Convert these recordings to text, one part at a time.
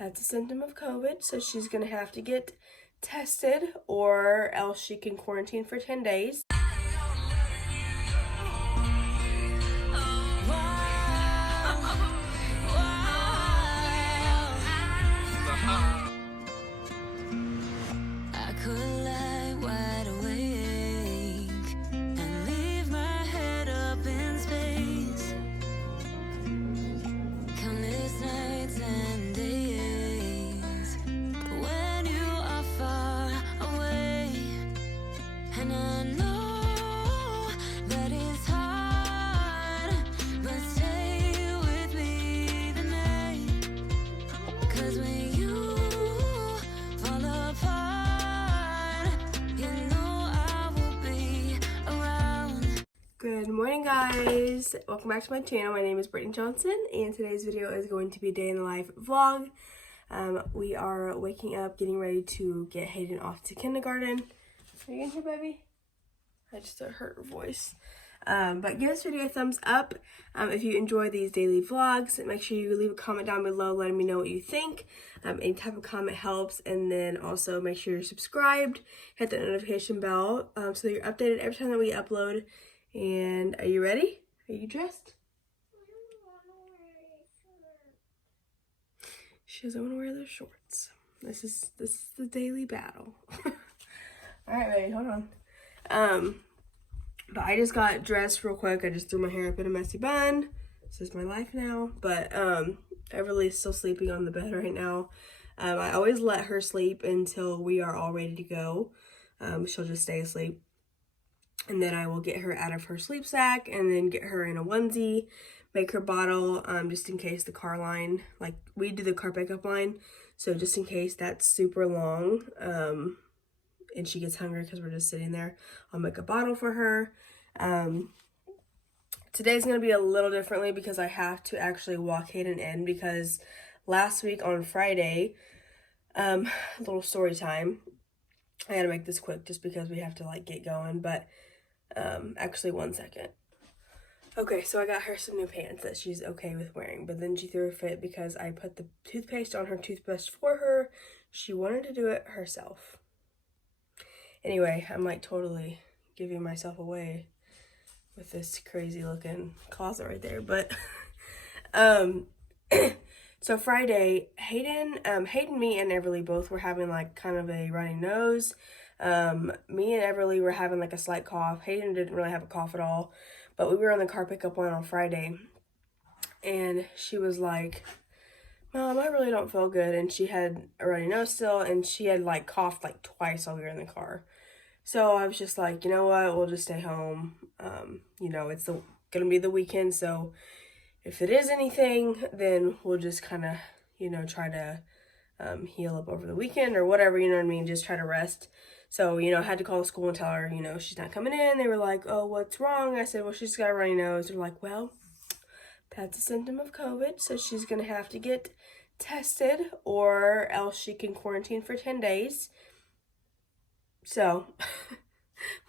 That's a symptom of COVID, so she's gonna have to get tested or else she can quarantine for 10 days. Good morning, guys. Welcome back to my channel. My name is Brittany Johnson, and today's video is going to be a day in the life vlog. We are waking up, getting ready to get Hayden off to kindergarten. Are you in here, baby? I just heard her voice. But give this video a thumbs up if you enjoy these daily vlogs. Make sure you leave a comment down below letting me know what you think. Any type of comment helps. And then also make sure you're subscribed. Hit the notification bell so that you're updated every time that we upload. And are you ready? Are you dressed? She doesn't want to wear those shorts. This is the daily battle. All right, baby, hold on. But I just got dressed real quick. I just threw my hair up in a messy bun. This is my life now. But Everly's still sleeping on the bed right now. I always let her sleep until we are all ready to go. She'll just stay asleep. And then I will get her out of her sleep sack and then get her in a onesie, make her bottle, just in case the car line, like we do the car pickup line. So just in case that's super long and she gets hungry because we're just sitting there, I'll make a bottle for her. Today's going to be a little differently because I have to actually walk Hayden in because last week on Friday, a little story time. I gotta make this quick just because we have to like get going, but actually 1 second. Okay, so I got her some new pants that she's okay with wearing, but then she threw a fit because I put the toothpaste on her toothbrush for her. She wanted to do it herself. Anyway, I'm like totally giving myself away with this crazy looking closet right there, but so Friday, Hayden, me and Everly both were having like kind of a runny nose. Me and Everly were having like a slight cough. Hayden didn't really have a cough at all, but we were on the car pickup line on Friday, and she was like, "Mom, I really don't feel good," and she had a runny nose still, and she had like coughed like twice while we were in the car. So I was just like, you know what, we'll just stay home. You know, it's gonna be the weekend, so if it is anything, then we'll just kind of, you know, try to heal up over the weekend or whatever, you know what I mean, just try to rest. So, you know, I had to call the school and tell her, you know, she's not coming in. They were like, "Oh, what's wrong?" I said, "Well, she's got a runny nose." They're like, "Well, that's a symptom of COVID, so she's going to have to get tested or else she can quarantine for 10 days. So,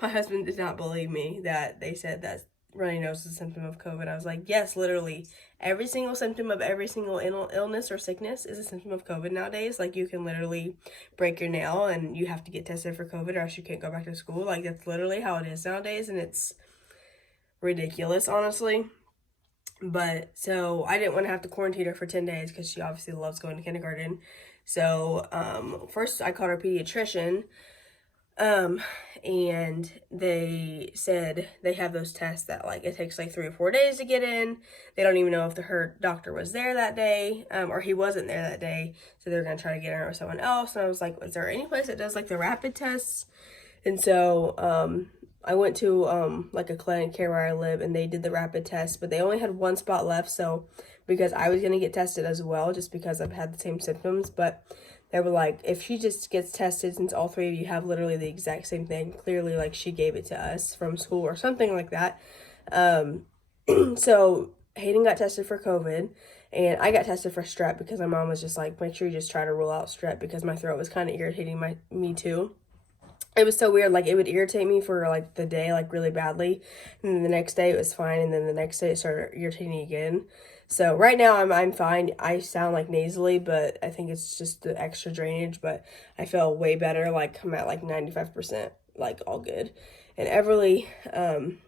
my husband did not believe me that they said that runny nose is a symptom of COVID. I was like, yes, literally. Every single symptom of every single illness or sickness is a symptom of COVID nowadays. Like, you can literally break your nail and you have to get tested for COVID or else you can't go back to school. Like, that's literally how it is nowadays, and it's ridiculous, honestly. But, so, I didn't want to have to quarantine her for 10 days because she obviously loves going to kindergarten. So, first I called her pediatrician. And they said they have those tests that like it takes like 3 or 4 days to get in. They don't even know if her doctor was there that day, or he wasn't there that day. So they're gonna try to get her with someone else. And I was like, is there any place that does like the rapid tests? And so I went to like a clinic here where I live, and they did the rapid test, but they only had one spot left. So because I was gonna get tested as well, just because I've had the same symptoms, but they were like, if she just gets tested, since all three of you have literally the exact same thing, clearly like she gave it to us from school or something like that. So Hayden got tested for COVID, and I got tested for strep because my mom was just like, make sure you just try to rule out strep because my throat was kind of irritating me too. It was so weird, like it would irritate me for like the day, like really badly, and then the next day it was fine, and then the next day it started irritating me again. So right now I'm fine. I sound like nasally, but I think it's just the extra drainage, but I feel way better. Like I'm at like 95%, like all good. And Everly,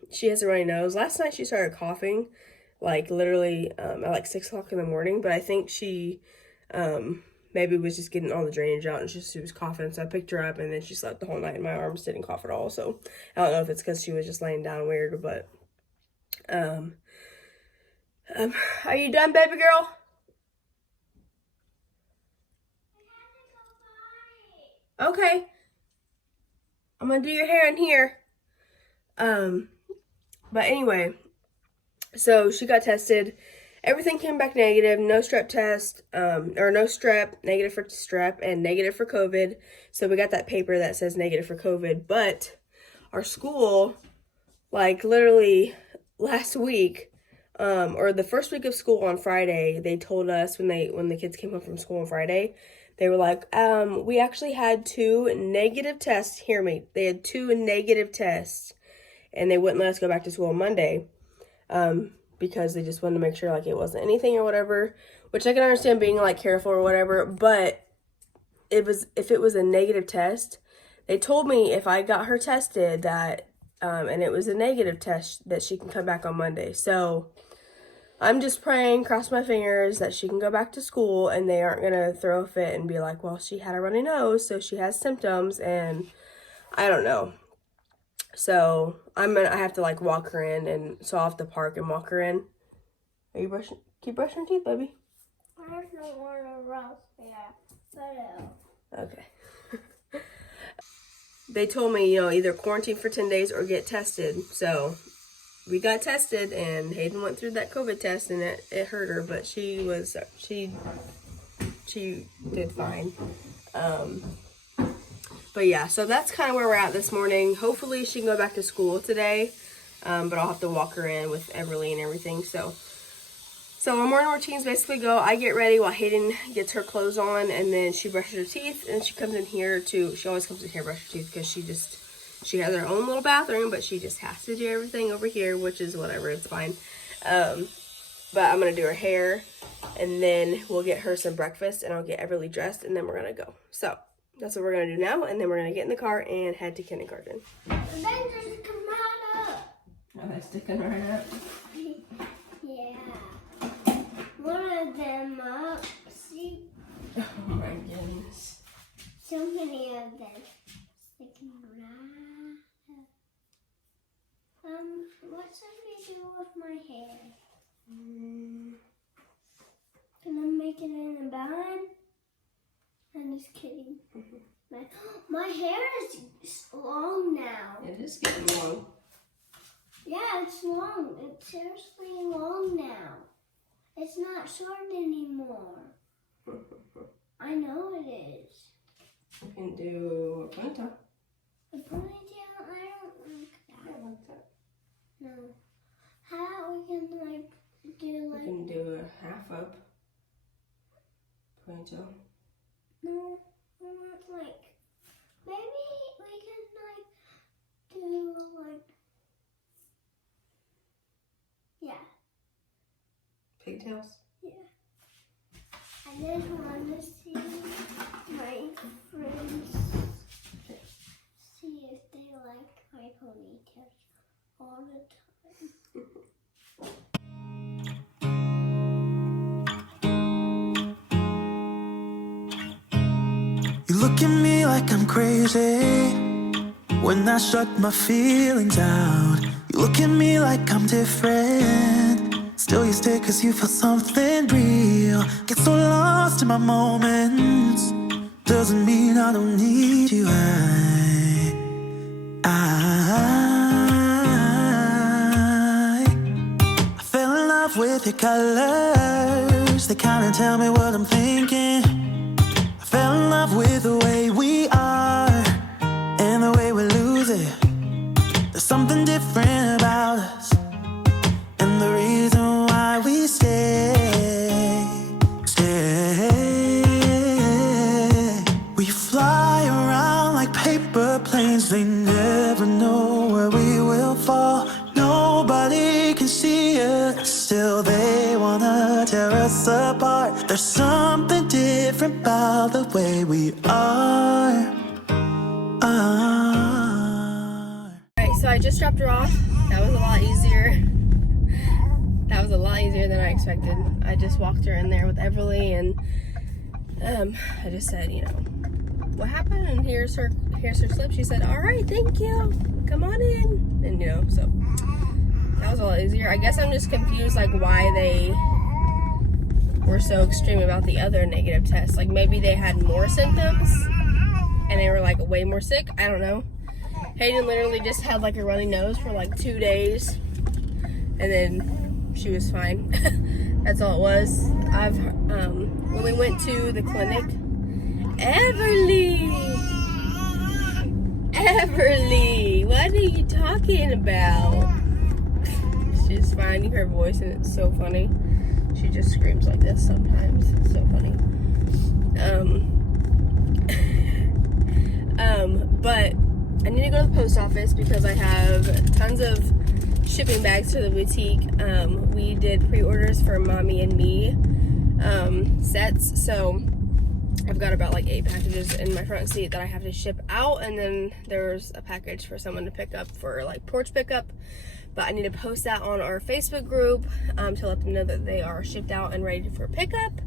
she has a runny nose. Last night she started coughing, like literally at like 6 o'clock in the morning, but I think she maybe was just getting all the drainage out and she was coughing. So I picked her up and then she slept the whole night in my arms, didn't cough at all. So I don't know if it's because she was just laying down weird, but are you done, baby girl? Okay. I'm gonna do your hair in here. But anyway, so she got tested. Everything came back negative. No strep test, or no strep, negative for strep, and negative for COVID. So we got that paper that says negative for COVID. But our school, like literally last week, or the first week of school on Friday, they told us when the kids came home from school on Friday, they were like, we actually had 2 negative tests. Hear me. They had 2 negative tests, and they wouldn't let us go back to school on Monday, because they just wanted to make sure like it wasn't anything or whatever, which I can understand being like careful or whatever, but if it was a negative test, they told me if I got her tested that, and it was a negative test, that she can come back on Monday. So I'm just praying, cross my fingers, that she can go back to school and they aren't going to throw a fit and be like, well, she had a runny nose, so she has symptoms, and I don't know. So I have to like walk her in, and so I'll have to park and walk her in. Are you brushing? Keep brushing your teeth, baby. I don't want to rush there. Okay. They told me, either quarantine for 10 days or get tested. So we got tested, and Hayden went through that COVID test, and it hurt her, but she did fine. But yeah, so that's kind of where we're at this morning. Hopefully she can go back to school today, but I'll have to walk her in with Everly and everything. So our morning routines basically go, I get ready while Hayden gets her clothes on, and then she brushes her teeth, and she comes in here she always comes in here to brush her teeth because she has her own little bathroom, but she just has to do everything over here, which is whatever, it's fine. But I'm going to do her hair, and then we'll get her some breakfast, and I'll get Everly dressed, and then we're going to go. So that's what we're going to do now, and then we're going to get in the car and head to kindergarten. And then just come right up. Are they sticking right up? Yeah. One of them up. See? Oh my goodness. So many of them sticking right up. What should we do with my hair? Can I make it in a bun? I'm just kidding. My hair is long now. It is getting long. Yeah, it's long. It's seriously long now. It's not short anymore. I know it is. We can do a ponytail. A ponytail? I don't like that. I don't like that. No. How we can do We can do a half up ponytail. No, I want maybe we can do yeah. Pigtails? Yeah. I just want to see my friends see if they like my ponytails all the time. You look at me like I'm crazy when I shut my feelings out. You look at me like I'm different, still you stay cause you feel something real. Get so lost in my moments, doesn't mean I don't need you. I fell in love with your colors, they kinda tell me what I'm thinking. I fell in love with the way we are and the way we lose it. There's something different about us, and the reason why we stay. We fly around like paper planes, they never know where we will fall. Nobody can see us, still they wanna There's something different about the way we are. Alright, so I just dropped her off. That was a lot easier. That was a lot easier than I expected. I just walked her in there with Everly, and I just said, you know, what happened? And here's her slip. She said, all right, thank you. Come on in. And you know, so that was a lot easier. I guess I'm just confused, like, why they were so extreme about the other negative test. Like, maybe they had more symptoms and they were like way more sick. I don't know. Hayden literally just had like a runny nose for like 2 days, and then she was fine. That's all it was. When we went to the clinic, Everly, what are you talking about? She's finding her voice, and it's so funny. She just screams like this sometimes. It's so funny. But I need to go to the post office because I have tons of shipping bags to the boutique. We did pre-orders for Mommy and Me sets, so I've got about like 8 packages in my front seat that I have to ship out, and then there's a package for someone to pick up for like porch pickup. But I need to post that on our Facebook group to let them know that they are shipped out and ready for pickup.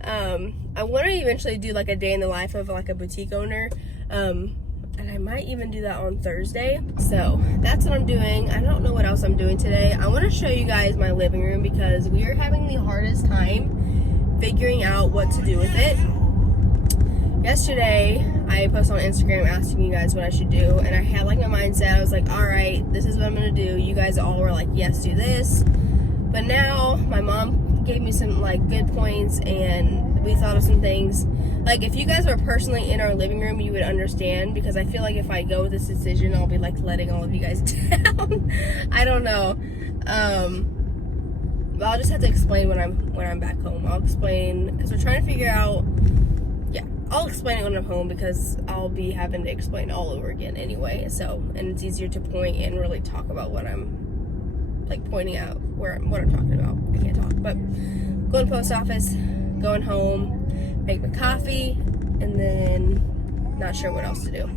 I want to eventually do like a day in the life of like a boutique owner, and I might even do that on Thursday. So that's what I'm doing. I don't know what else I'm doing today. I want to show you guys my living room because we are having the hardest time figuring out what to do with it. Yesterday, I posted on Instagram asking you guys what I should do, and I had like my mindset. I was like, all right, this is what I'm gonna do. You guys all were like, yes, do this. But now my mom gave me some like good points, and we thought of some things. Like, if you guys were personally in our living room, you would understand, because I feel like if I go with this decision, I'll be like letting all of you guys down. I don't know. But I'll just have to explain when I'm back home. I'll explain, because we're trying to figure out. I'll explain it when I'm home because I'll be having to explain all over again anyway. So, and it's easier to point and really talk about what I'm like pointing out what I'm talking about. I can't talk, but going to the post office, going home, make my coffee, and then not sure what else to do.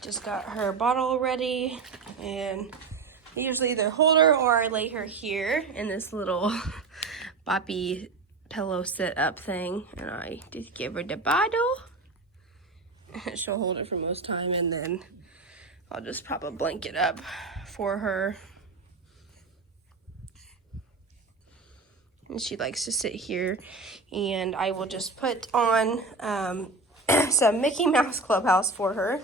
Just got her bottle ready, and I usually either hold her or I lay her here in this little boppy pillow sit up thing, and I just give her the bottle. She'll hold it for most time, and then I'll just pop a blanket up for her. And she likes to sit here, and I will just put on some Mickey Mouse Clubhouse for her.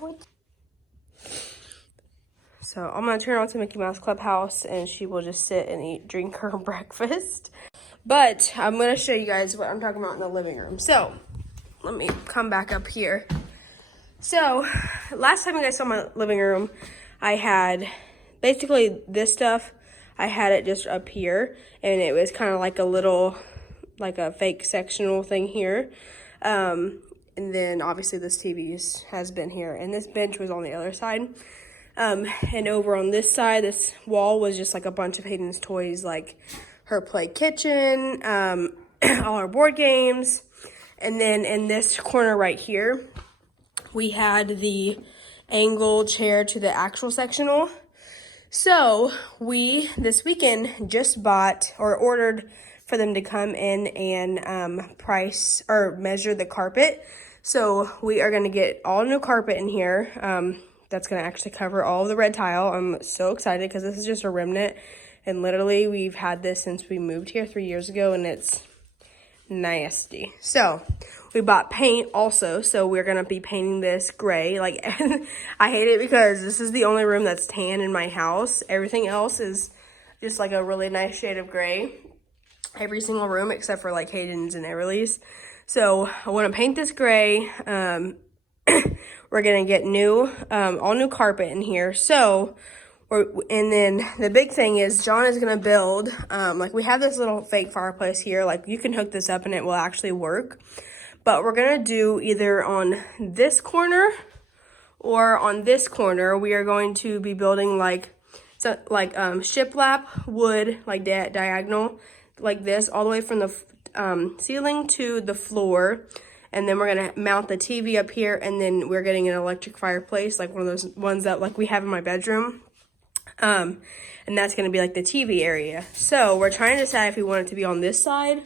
So I'm gonna turn on to Mickey Mouse Clubhouse, and she will just sit and drink her breakfast. But I'm going to show you guys what I'm talking about in the living room. So, let me come back up here. So, last time you guys saw my living room, I had basically this stuff. I had it just up here, and it was kind of like a little, like a fake sectional thing here. And then, obviously, this TV has been here, and this bench was on the other side. And over on this side, this wall was just like a bunch of Hayden's toys, like her play kitchen, all our board games. And then in this corner right here, we had the angle chair to the actual sectional. So we, this weekend, just bought or ordered for them to come in and price or measure the carpet. So we are going to get all new carpet in here. That's going to actually cover all of the red tile. I'm so excited because this is just a remnant. And literally, we've had this since we moved here 3 years ago, and it's nasty. So, we bought paint also, so we're going to be painting this gray. Like, I hate it because this is the only room that's tan in my house. Everything else is just like a really nice shade of gray. Every single room except for like Hayden's and Everly's. So, I want to paint this gray. We're going to get all new carpet in here. So, and then the big thing is John is going to build, like we have this little fake fireplace here. Like you can hook this up and it will actually work. But we're going to do either on this corner or on this corner. We are going to be building like shiplap wood, like diagonal, like this all the way from the ceiling to the floor. And then we're gonna mount the TV up here, and then we're getting an electric fireplace, like one of those ones that like we have in my bedroom. And that's gonna be like the TV area. So we're trying to decide if we want it to be on this side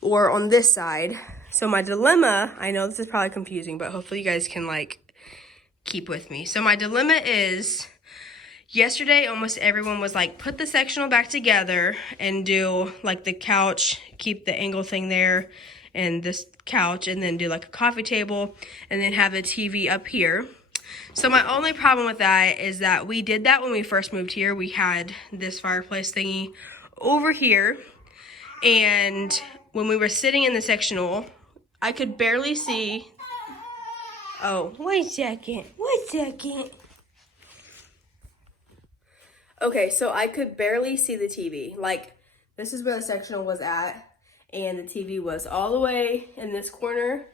or on this side. So my dilemma, I know this is probably confusing, but hopefully you guys can like keep with me. So my dilemma is, yesterday almost everyone was like, put the sectional back together and do like the couch, keep the angle thing there and this couch, and then do like a coffee table and then have the TV up here. So my only problem with that is that we did that when we first moved here. We had this fireplace thingy over here, and when we were sitting in the sectional, I could barely see. Oh, 1 second. 1 second. Okay, so I could barely see the TV. Like, this is where the sectional was at, and the TV was all the way in this corner.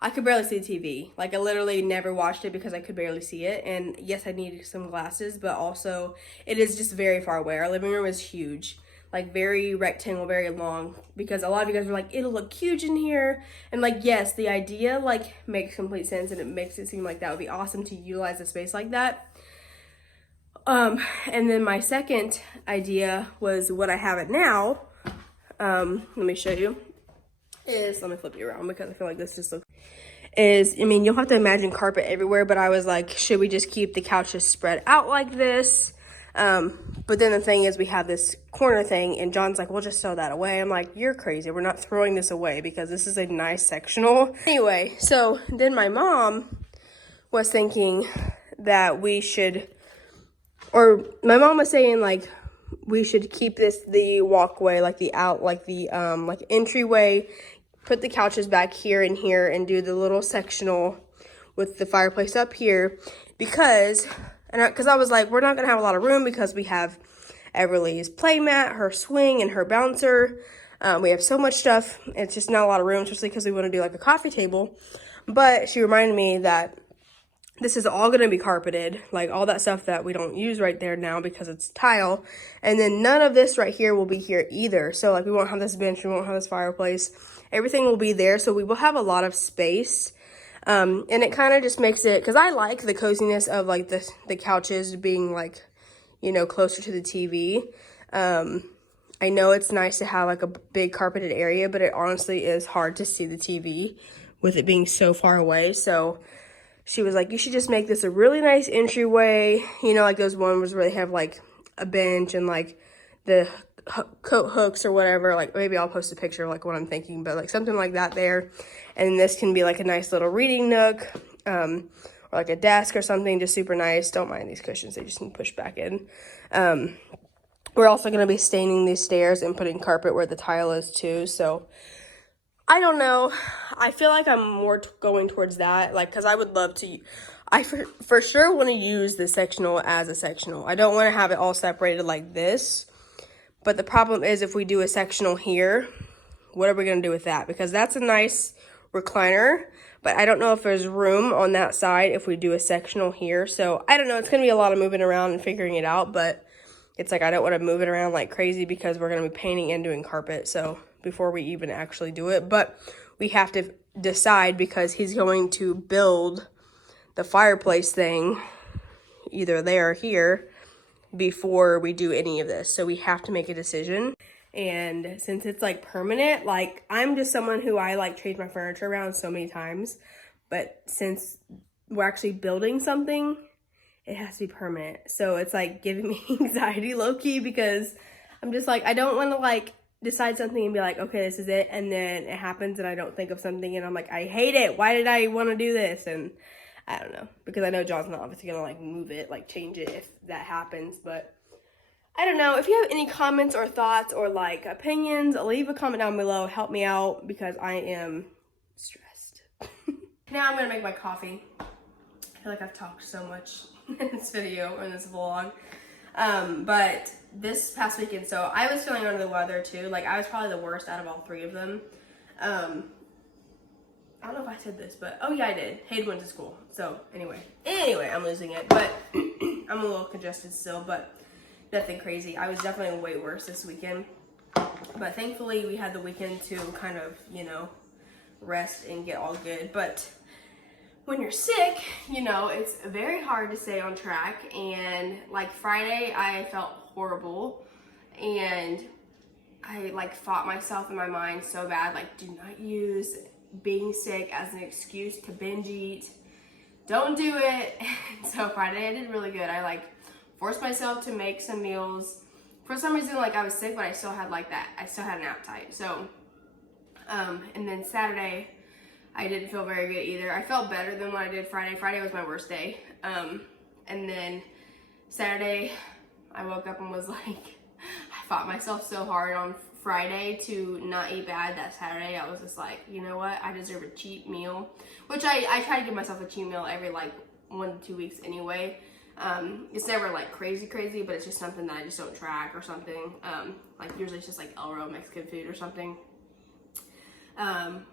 I could barely see the TV. Like, I literally never watched it because I could barely see it. And yes, I needed some glasses, but also it is just very far away. Our living room is huge, like very rectangle, very long, because a lot of you guys were like, it'll look huge in here. And like, yes, the idea like makes complete sense, and it makes it seem like that would be awesome to utilize a space like that. And then my second idea was what I have it now. Let me show you. Let me flip you around because I feel like this just looks, I mean, you'll have to imagine carpet everywhere, but I was like, should we just keep the couches spread out like this? But then the thing is, we have this corner thing, and John's like, we'll just throw that away. I'm like, you're crazy. We're not throwing this away because this is a nice sectional. Anyway, so then my mom was thinking that we should, or my mom was saying like, we should keep the walkway, like the like entryway, put the couches back here and here, and do the little sectional with the fireplace up here, because I was like, we're not gonna have a lot of room because we have Everly's playmat, her swing, and her bouncer. We have so much stuff. It's just not a lot of room, especially because we want to do like a coffee table. But she reminded me that this is all going to be carpeted, like all that stuff that we don't use right there now because it's tile. And then none of this right here will be here either. So like, we won't have this bench, we won't have this fireplace. Everything will be there, so we will have a lot of space. And it kind of just makes it, because I like the coziness of like the couches being like, you know, closer to the TV. I know it's nice to have like a big carpeted area, but it honestly is hard to see the TV with it being so far away. So she was like, you should just make this a really nice entryway, you know, like those ones where they have like a bench and like the coat hooks or whatever. Like, maybe I'll post a picture of like what I'm thinking, but like something like that there. And this can be like a nice little reading nook, or like a desk or something, just super nice. Don't mind these cushions, they just need to push back in. We're also going to be staining these stairs and putting carpet where the tile is too. So I don't know. I feel like I'm more going towards that, like, because I would love to, I for sure want to use the sectional as a sectional. I don't want to have it all separated like this. But the problem is, if we do a sectional here, what are we going to do with that? Because that's a nice recliner, but I don't know if there's room on that side if we do a sectional here. So I don't know. It's going to be a lot of moving around and figuring it out, but it's like, I don't want to move it around like crazy because we're going to be painting and doing carpet. So before we even actually do it, but we have to decide because he's going to build the fireplace thing either there or here before we do any of this. So we have to make a decision. And since it's like permanent, like I'm just someone who I like change my furniture around so many times, but since we're actually building something, it has to be permanent. So it's like giving me anxiety low-key, because I'm just like, I don't want to like decide something and be like, okay, this is it, and then it happens and I don't think of something and I'm like, I hate it, why did I want to do this? And I don't know, because I know John's not obviously gonna like move it, like change it if that happens. But I don't know. If you have any comments or thoughts or like opinions, leave a comment down below. Help me out because I am stressed. Now I'm gonna make my coffee. I feel like I've talked so much in this video or in this vlog. But this past weekend, so I was feeling under the weather too. Like, I was probably the worst out of all three of them. I don't know if I said this, but oh yeah, I did. Hayden went to school. So anyway, I'm losing it, but I'm a little congested still, but nothing crazy. I was definitely way worse this weekend. But thankfully we had the weekend to kind of, you know, rest and get all good. But when you're sick, you know, it's very hard to stay on track. And like Friday, I felt horrible, and I like fought myself in my mind so bad, like, do not use being sick as an excuse to binge eat. Don't do it. So Friday I did really good. I like forced myself to make some meals. For some reason, like, I was sick, but I still had like that. I still had an appetite. So, and then Saturday, I didn't feel very good either. I felt better than what I did Friday. Friday was my worst day. And then Saturday, I woke up and was like, I fought myself so hard on Friday to not eat bad. That Saturday, I was just like, you know what? I deserve a cheat meal, which I try to give myself a cheat meal every like 1 to 2 weeks anyway. It's never like crazy, but it's just something that I just don't track or something. Like usually it's just like Elro Mexican food or something. And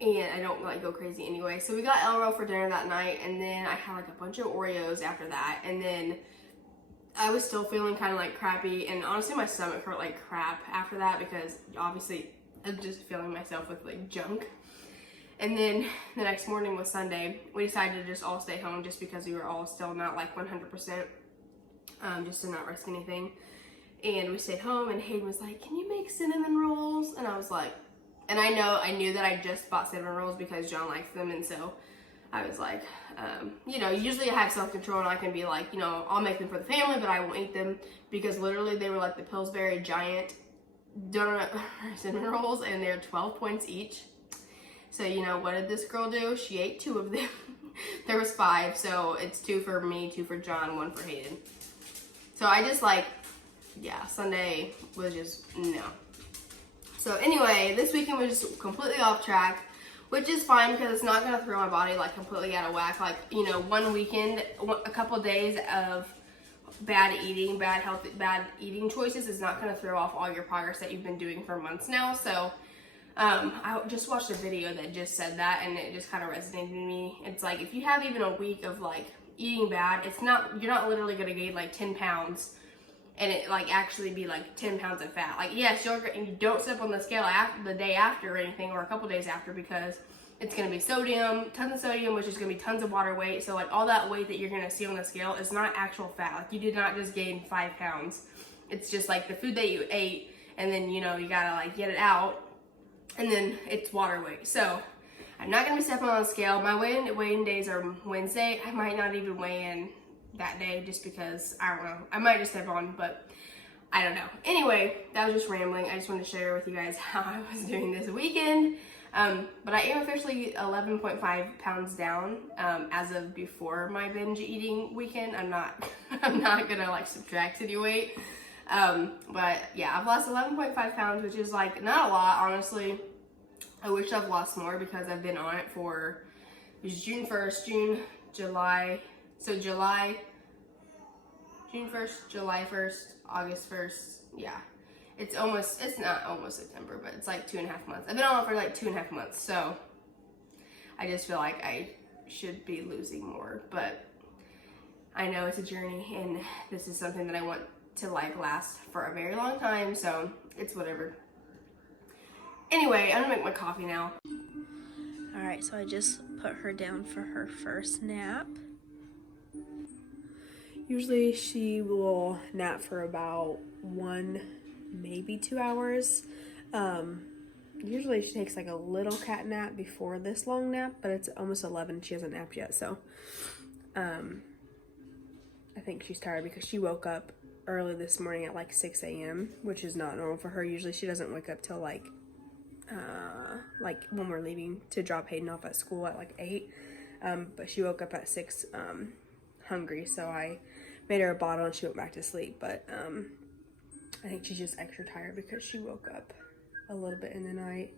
I don't like go crazy anyway. So we got Elro for dinner that night, and then I had like a bunch of Oreos after that, and then I was still feeling kind of like crappy, and honestly my stomach hurt like crap after that because obviously I'm just filling myself with like junk. And then the next morning was Sunday. We decided to just all stay home just because we were all still not like 100%, just to not risk anything. And we stayed home, and Hayden was like, can you make cinnamon rolls? And I was like, and I knew that I just bought cinnamon rolls because John likes them, and so I was like, you know, usually I have self-control and I can be like, you know, I'll make them for the family, but I won't eat them, because literally they were like the Pillsbury giant donut cinnamon rolls, and they're 12 points each. So, you know, what did this girl do? She ate 2 of them. There was 5, so it's 2 for me, 2 for John, 1 for Hayden. So I just like, yeah, Sunday was just, no. So anyway, this weekend was just completely off track, which is fine because it's not gonna throw my body like completely out of whack. Like, you know, one weekend, a couple days of bad eating, bad eating choices is not gonna throw off all your progress that you've been doing for months now. So I just watched a video that just said that, and it just kind of resonated with me. It's like, if you have even a week of like eating bad, you're not literally gonna gain like 10 pounds and it like actually be like 10 pounds of fat. Like, yes, you don't step on the scale after the day after or anything, or a couple days after, because it's gonna be sodium, tons of sodium, which is gonna be tons of water weight. So like all that weight that you're gonna see on the scale is not actual fat. Like, you did not just gain 5 pounds. It's just like the food that you ate, and then, you know, you gotta like get it out, and then it's water weight. So I'm not gonna be stepping on the scale. My weigh-in days are Wednesday. I might not even weigh in that day just because, I don't know. I might just step on, but I don't know. Anyway, that was just rambling. I just wanted to share with you guys how I was doing this weekend. But I am officially 11.5 pounds down as of before my binge eating weekend. I'm not gonna like subtract any weight. But yeah, I've lost 11.5 pounds, which is like not a lot, honestly. I wish I've lost more because I've been on it for, it was June 1st, June, July. So June 1st, July 1st, August 1st. Yeah. It's not almost September, but it's like 2.5 months. I've been on it for like 2.5 months. So I just feel like I should be losing more, but I know it's a journey, and this is something that I want to like last for a very long time. So it's whatever. Anyway, I'm gonna make my coffee now. All right, so I just put her down for her first nap. Usually she will nap for about 1, maybe 2 hours. Usually she takes like a little cat nap before this long nap, but it's almost 11. She hasn't napped yet, so I think she's tired because she woke up early this morning at like 6 a.m., which is not normal for her. Usually she doesn't wake up till like when we're leaving to drop Hayden off at school at like 8. But she woke up at 6 hungry, so I made her a bottle and she went back to sleep. But I think she's just extra tired because she woke up a little bit in the night.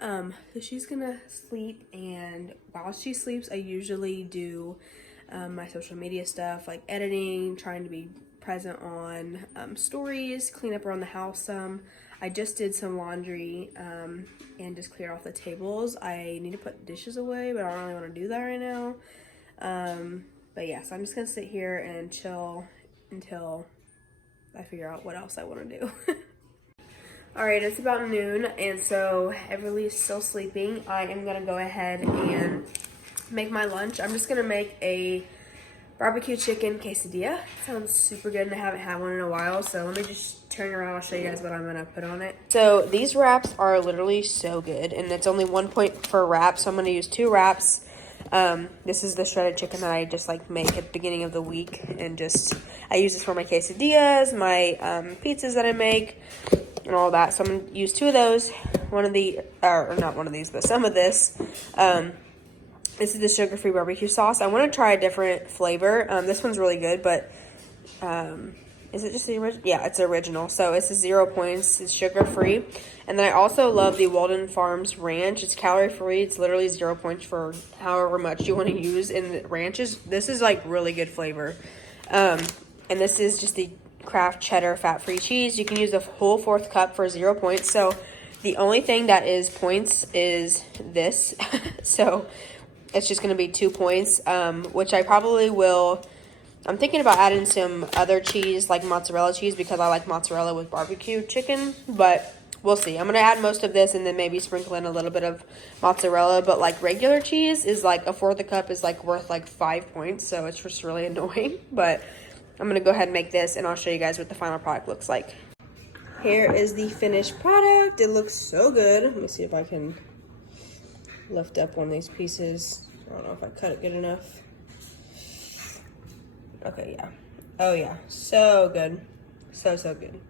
So she's gonna sleep, and while she sleeps I usually do my social media stuff, like editing, trying to be present on stories, clean up around the house some. I just did some laundry and just cleared off the tables. I need to put dishes away, but I don't really want to do that right now. But yeah, so I'm just gonna sit here and chill until I figure out what else I want to do. Alright, it's about noon, and so Everly's still sleeping. I am gonna go ahead and make my lunch. I'm just gonna make a barbecue chicken quesadilla. Sounds super good, and I haven't had one in a while, so let me just turn around. I'll show you guys what I'm gonna put on it. So these wraps are literally so good, and it's only 1 point per wrap, so I'm gonna use 2 wraps. This is the shredded chicken that I just like make at the beginning of the week, and just I use this for my quesadillas, my pizzas that I make, and all that. So I'm gonna use 2 of those. One of the, or not one of these, but some of this. This is the sugar-free barbecue sauce. I want to try a different flavor. This one's really good, but is it just the original? Yeah, it's the original. So it's 0 points. It's sugar-free. And then I also love the Walden Farms Ranch. It's calorie-free. It's literally 0 points for however much you want to use. And the ranches, this is like really good flavor. And this is just the Kraft cheddar fat-free cheese. You can use the whole 4th cup for 0 points. So the only thing that is points is this. So it's just going to be 2 points, which I probably will. I'm thinking about adding some other cheese, like mozzarella cheese, because I like mozzarella with barbecue chicken, but we'll see. I'm going to add most of this and then maybe sprinkle in a little bit of mozzarella, but like regular cheese is like a 4th a cup is like worth like 5 points, so it's just really annoying. But I'm going to go ahead and make this, and I'll show you guys what the final product looks like. Here is the finished product. It looks so good. Let me see if I can lift up one of these pieces. I don't know if I cut it good enough. Okay, yeah. Oh yeah, so good. So good.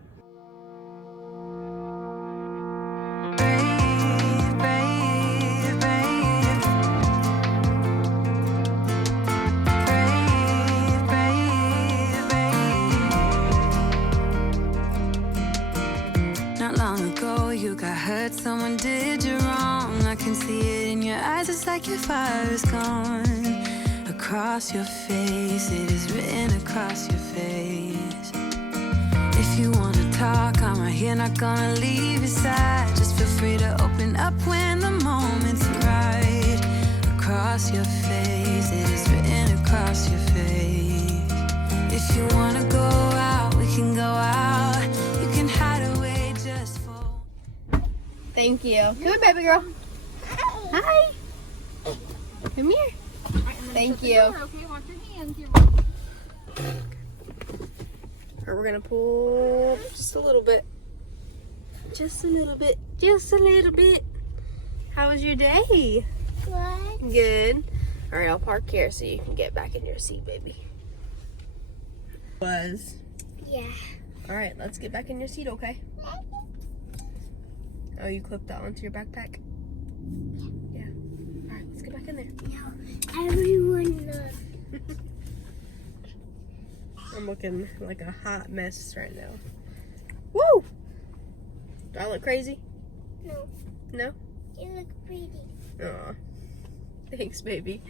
Not long ago you got hurt, someone did you wrong. I can see it in your eyes, it's like your fire is gone. Across your face, it is written across your face. If you wanna talk, I'm right here, not gonna leave your side. Just feel free to open up when the moment's right. Across your face, it is written across your face. If you wanna go out, we can go out. You can hide away just for. Thank you. Come here, baby girl. Hi. Come here. Thank you. Okay, wash your hands. We're gonna pull just a little bit. Just a little bit. Just a little bit. How was your day? Good. Good. All right, I'll park here so you can get back in your seat, baby. Was. Yeah. All right, let's get back in your seat, okay? Oh, you clipped that onto your backpack? Yeah. All right, let's get back in there. No, everyone knows. I'm looking like a hot mess right now. Woo! Do I look crazy? No, No? you look pretty. Aw. Thanks, baby.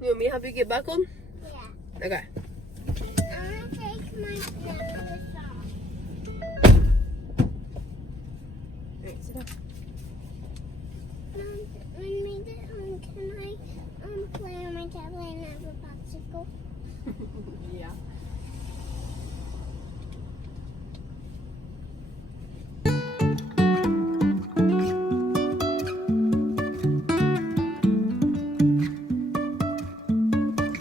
You want me to help you get buckled? Yeah. Okay. I'm gonna take my necklace off. Alright, sit down. Mom, can I play on my tablet and have a popsicle? Yeah.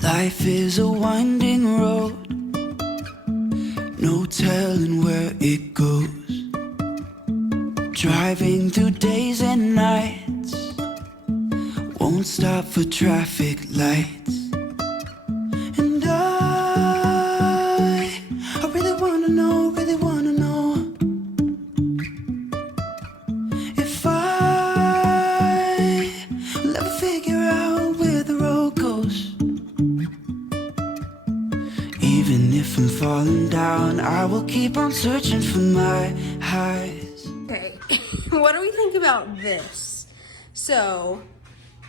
Life is a winding road, no telling where it goes. Driving through days and nights, won't stop for traffic lights. And I really wanna know if I will ever figure out where the road goes. Even if I'm falling down, I will keep on searching for my highs. Okay, what do we think about this? So,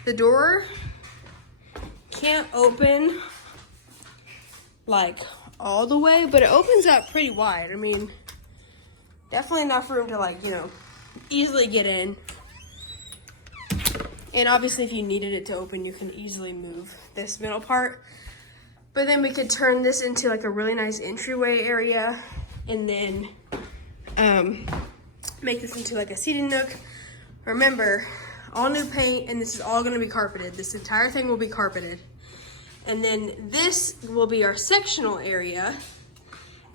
the door can't open like all the way, but it opens up pretty wide. I mean, definitely enough room to like, you know, easily get in. And obviously if you needed it to open, you can easily move this middle part. But then we could turn this into like a really nice entryway area, and then make this into like a seating nook. Remember, all new paint, and this is all gonna be carpeted. This entire thing will be carpeted. And then this will be our sectional area.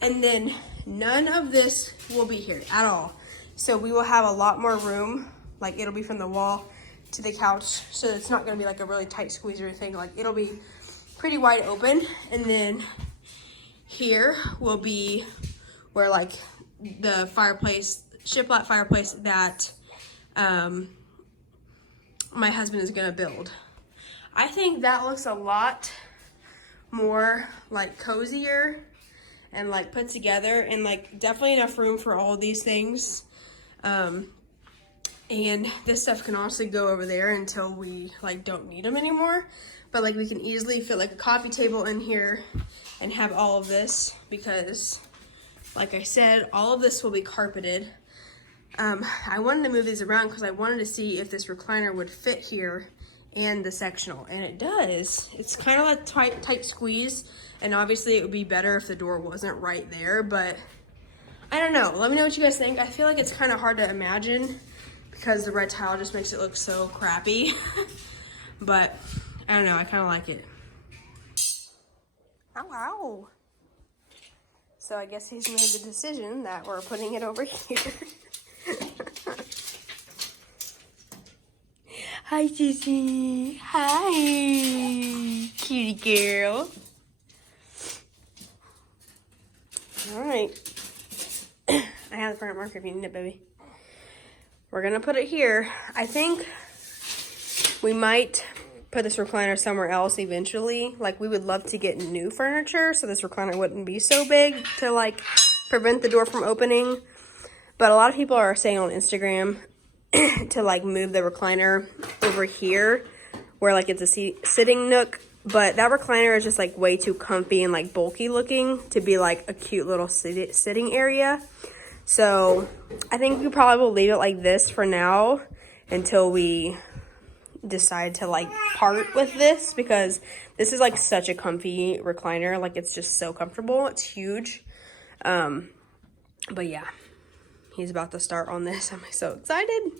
And then none of this will be here at all. So we will have a lot more room. Like it'll be from the wall to the couch. So it's not gonna be like a really tight squeeze or anything. Like it'll be pretty wide open. And then here will be where like the fireplace, shiplap fireplace that my husband is gonna build. I think that looks a lot more like cozier and like put together, and like definitely enough room for all these things. And this stuff can also go over there until we like don't need them anymore. But like we can easily fit like a coffee table in here and have all of this, because like I said, all of this will be carpeted. I wanted to move these around because I wanted to see if this recliner would fit here and the sectional, and it does. It's kind of a tight squeeze, and obviously it would be better if the door wasn't right there, but I don't know. Let me know what you guys think. I feel like it's kind of hard to imagine because the red tile just makes it look so crappy. But I don't know, I kind of like it. Ow, ow. So I guess he's made the decision that we're putting it over here. Hi, Sissy. Hi, cutie girl. All right. I have the permanent marker if you need it, baby. We're gonna put it here. I think we might put this recliner somewhere else eventually. Like, we would love to get new furniture so this recliner wouldn't be so big to like prevent the door from opening. But a lot of people are saying on Instagram to like move the recliner over here where like it's a sitting nook. But that recliner is just like way too comfy and like bulky looking to be like a cute little sitting area. So I think we probably will leave it like this for now until we decide to like part with this, because this is like such a comfy recliner. Like it's just so comfortable. It's huge. But yeah, he's about to start on this. I'm so excited.